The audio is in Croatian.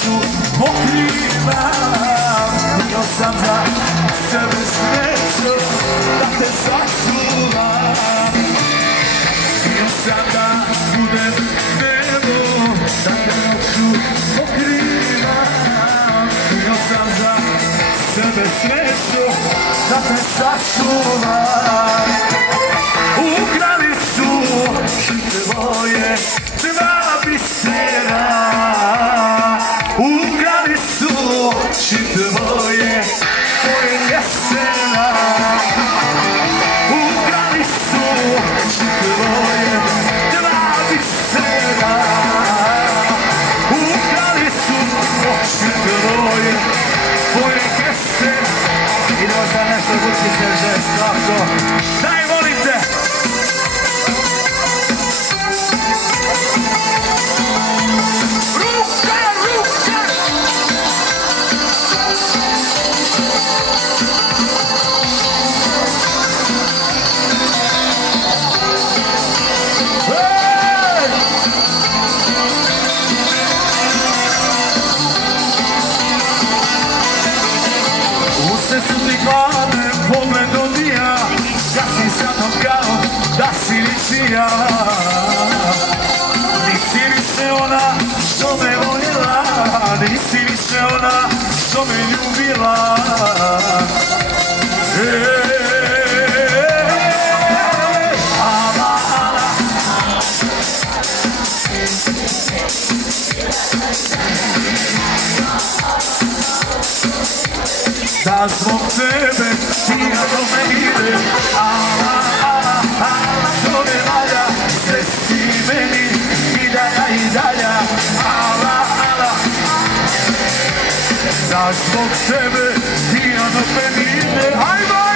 sreću pokrivam. Htio sam za sebe sreću da te sačuvam. Htio sam da budem nebo, da te noću pokrivam. Htio sam za sebe sreću da te sačuvam. Ukrali su tvoje dva bisera. Ukrali su tvoje jesena. Ukrali su tvoje dva bisera. Ukrali su tvoje jesena. Idemo sad nešto Vučiće žestoko. Daj, molim te! Ruka, ruka! Uste su ti glave, pogled odija, ja si sa mnom kao da si ničija. Nisi više ona što me voljela, nisi više ona što me ljubila. Ala, ala. Da zbog tebe pijano me ide. Ala, ala, ala, to ne valja, sve si meni i dalja. Ala, ala. Da zbog tebe pijano me ide. Ajmo!